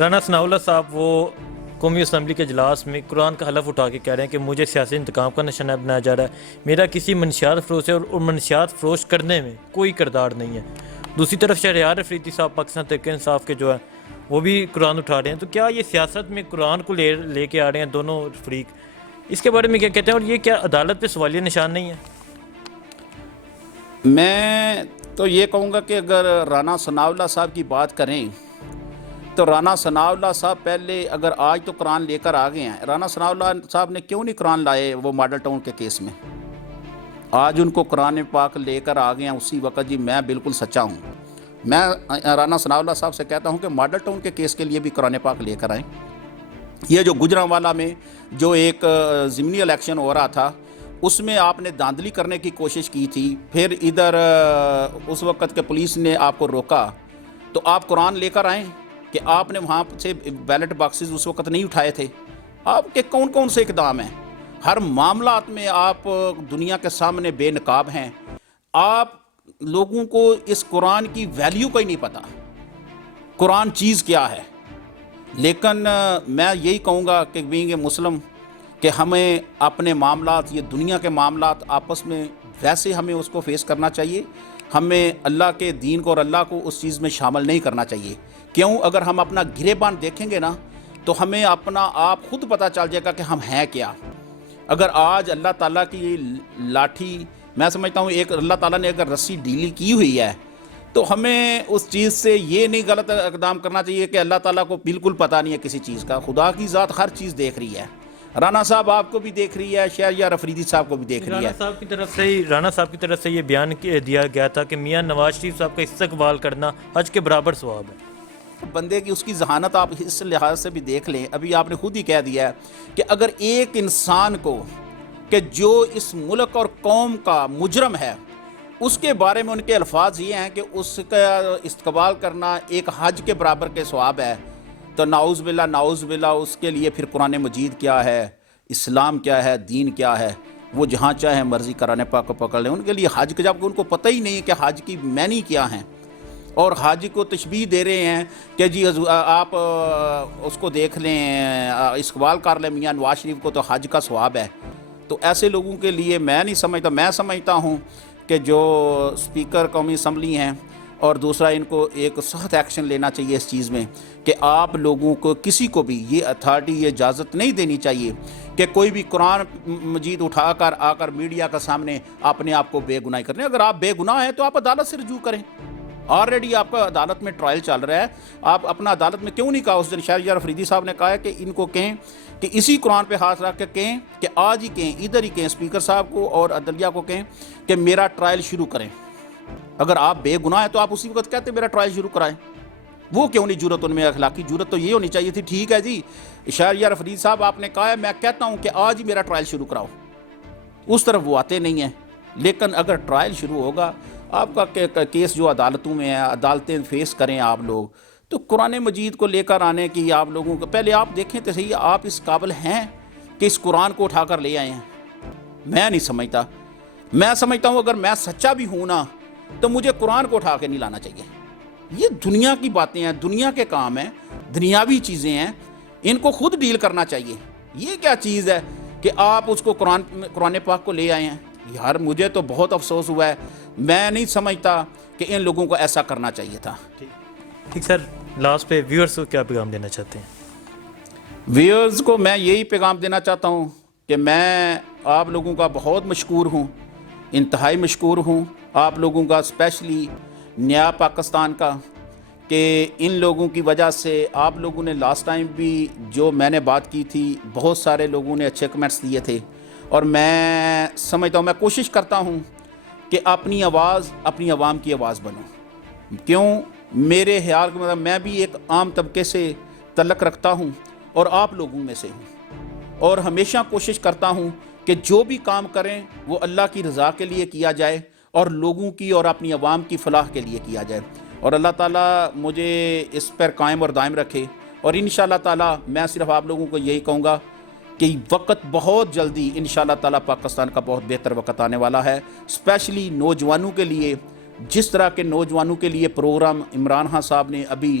رانا ثناءاللہ صاحب وہ قومی اسمبلی کے اجلاس میں قرآن کا حلف اٹھا کے کہہ رہے ہیں کہ مجھے سیاسی انتقام کا نشانہ بنایا جا رہا ہے، میرا کسی منشیات فروش ہے اور منشیات فروش کرنے میں کوئی کردار نہیں ہے۔ دوسری طرف شہریار افریدی صاحب پاکستان تحریک انصاف کے جو ہے وہ بھی قرآن اٹھا رہے ہیں، تو کیا یہ سیاست میں قرآن کو لے کے آ رہے ہیں دونوں فریق؟ اس کے بارے میں کیا کہتے ہیں، اور یہ کیا عدالت پہ سوالیہ نشان نہیں ہے؟ میں تو یہ کہوں گا کہ اگر رانا ثناءاللہ صاحب کی بات کریں تو رانا ثناءاللہ صاحب پہلے اگر آج تو قرآن لے کر آ گئے ہیں، رانا ثناءاللہ صاحب نے کیوں نہیں قرآن لائے وہ ماڈل ٹاؤن کے کیس میں؟ آج ان کو قرآن پاک لے کر آ گئے ہیں اسی وقت۔ جی میں بالکل سچا ہوں، میں رانا ثناءاللہ صاحب سے کہتا ہوں کہ ماڈل ٹاؤن کے کیس کے لیے بھی قرآن پاک لے کر آئیں۔ یہ جو گجرانوالہ میں جو ایک ضمنی الیکشن ہو رہا تھا اس میں آپ نے دھاندلی کرنے کی کوشش کی تھی، پھر ادھر اس وقت کے پولیس نے آپ کو روکا، تو آپ قرآن لے کر آئیں کہ آپ نے وہاں سے بیلٹ باکسز اس وقت نہیں اٹھائے تھے؟ آپ کے کون کون سے اقدام ہیں؟ ہر معاملات میں آپ دنیا کے سامنے بے نقاب ہیں۔ آپ لوگوں کو اس قرآن کی ویلیو کا ہی نہیں پتہ، قرآن چیز کیا ہے۔ لیکن میں یہی کہوں گا کہ بینگ اے مسلم کہ ہمیں اپنے معاملات، یہ دنیا کے معاملات آپس میں ویسے ہمیں اس کو فیس کرنا چاہیے، ہمیں اللہ کے دین کو اور اللہ کو اس چیز میں شامل نہیں کرنا چاہیے۔ کیوں؟ اگر ہم اپنا گریبان دیکھیں گے نا تو ہمیں اپنا آپ خود پتہ چل جائے گا کہ ہم ہیں کیا۔ اگر آج اللہ تعالیٰ کی لاٹھی، میں سمجھتا ہوں ایک اللہ تعالیٰ نے اگر رسی ڈھیلی کی ہوئی ہے تو ہمیں اس چیز سے یہ نہیں غلط اقدام کرنا چاہیے کہ اللہ تعالیٰ کو بالکل پتہ نہیں ہے کسی چیز کا۔ خدا کی ذات ہر چیز دیکھ رہی ہے، رانا صاحب آپ کو بھی دیکھ رہی ہے، شہریار افریدی صاحب کو بھی دیکھ رہی ہے۔ رانا صاحب کی طرف سے یہ بیان دیا گیا تھا کہ میاں نواز شریف صاحب کا استقبال کرنا حج کے برابر ثواب ہے۔ بندے کی اس کی ذہانت آپ اس لحاظ سے بھی دیکھ لیں، ابھی آپ نے خود ہی کہہ دیا ہے کہ اگر ایک انسان کو کہ جو اس ملک اور قوم کا مجرم ہے اس کے بارے میں ان کے الفاظ یہ ہیں کہ اس کا استقبال کرنا ایک حج کے برابر کے ثواب ہے، تو نعوذ باللہ اس کے لیے پھر قرآن مجید کیا ہے، اسلام کیا ہے، دین کیا ہے؟ وہ جہاں چاہے مرضی قرآن پاک کو پکڑ لیں۔ ان کے لیے حج کے، جب ان کو پتہ ہی نہیں کہ حج کی معنی کیا ہیں، اور حج کو تشبیہ دے رہے ہیں کہ جی آپ اس کو دیکھ لیں، استقبال کر لیں میاں نواز شریف کو تو حج کا ثواب ہے۔ تو ایسے لوگوں کے لیے میں نہیں سمجھتا، میں سمجھتا ہوں کہ جو اسپیکر قومی اسمبلی ہیں اور دوسرا ان کو ایک سخت ایکشن لینا چاہیے اس چیز میں کہ آپ لوگوں کو کسی کو بھی یہ اتھارٹی، یہ اجازت نہیں دینی چاہیے کہ کوئی بھی قرآن مجید اٹھا کر آ کر میڈیا کا سامنے اپنے آپ کو بے گناہ کریں۔ اگر آپ بے گناہ ہیں تو آپ عدالت سے رجوع کریں، آلریڈی آپ کا عدالت میں ٹرائل چل رہا ہے، آپ اپنا عدالت میں کیوں نہیں کہا؟ اس دن شہریار افریدی صاحب نے کہا ہے کہ ان کو کہیں کہ اسی قرآن پہ ہاتھ رکھ کے کہیں کہ آج ہی کہیں، ادھر ہی کہیں، اسپیکر صاحب کو اور عدلیہ کو کہیں کہ میرا ٹرائل شروع کریں۔ اگر آپ بے گناہ ہیں تو آپ اسی وقت کہتے میرا ٹرائل شروع کرائیں۔ وہ کیوں نہیں جرت ان میں؟ اخلاقی جرت تو یہ ہونی چاہیے تھی۔ ٹھیک ہے جی شہریار افریدی صاحب آپ نے کہا ہے، میں کہتا ہوں کہ آج ہی میرا ٹرائل شروع کراؤ، اس طرف وہ آتے نہیں ہیں۔ لیکن اگر ٹرائل شروع ہوگا، آپ کا کیس جو عدالتوں میں ہے، عدالتیں فیس کریں آپ لوگ، تو قرآن مجید کو لے کر آنے کی آپ لوگوں کو پہلے آپ دیکھیں تو صحیح، آپ اس قابل ہیں کہ اس قرآن کو اٹھا کر لے آئے ہیں؟ میں نہیں سمجھتا۔ میں سمجھتا ہوں اگر میں سچا بھی ہوں نا تو مجھے قرآن کو اٹھا کے نہیں لانا چاہیے۔ یہ دنیا کی باتیں ہیں، دنیا کے کام ہیں، دنیاوی چیزیں ہیں، ان کو خود ڈیل کرنا چاہیے۔ یہ کیا چیز ہے کہ آپ اس کو قرآن پاک کو لے آئے ہیں؟ یار مجھے تو بہت افسوس ہوا ہے، میں نہیں سمجھتا کہ ان لوگوں کو ایسا کرنا چاہیے تھا۔ ٹھیک سر، لاسٹ پہ ویورز کو کیا پیغام دینا چاہتے ہیں؟ ویورز کو میں یہی پیغام دینا چاہتا ہوں کہ میں آپ لوگوں کا بہت مشکور ہوں، انتہائی مشکور ہوں آپ لوگوں کا، اسپیشلی نیا پاکستان کا، کہ ان لوگوں کی وجہ سے آپ لوگوں نے لاسٹ ٹائم بھی جو میں نے بات کی تھی بہت سارے لوگوں نے اچھے کمنٹس دیے تھے، اور میں سمجھتا ہوں، میں کوشش کرتا ہوں کہ اپنی آواز اپنی عوام کی آواز بنوں۔ کیوں؟ میرے خیال کے مطلب میں بھی ایک عام طبقے سے تعلق رکھتا ہوں اور آپ لوگوں میں سے ہوں، اور ہمیشہ کوشش کرتا ہوں کہ جو بھی کام کریں وہ اللہ کی رضا کے لیے کیا جائے اور لوگوں کی اور اپنی عوام کی فلاح کے لیے کیا جائے، اور اللہ تعالیٰ مجھے اس پر قائم اور دائم رکھے۔ اور انشاءاللہ تعالیٰ میں صرف آپ لوگوں کو یہی کہوں گا کہ وقت بہت جلدی انشاءاللہ تعالیٰ پاکستان کا بہت بہتر وقت آنے والا ہے، اسپیشلی نوجوانوں کے لیے۔ جس طرح کے نوجوانوں کے لیے پروگرام عمران خان صاحب نے ابھی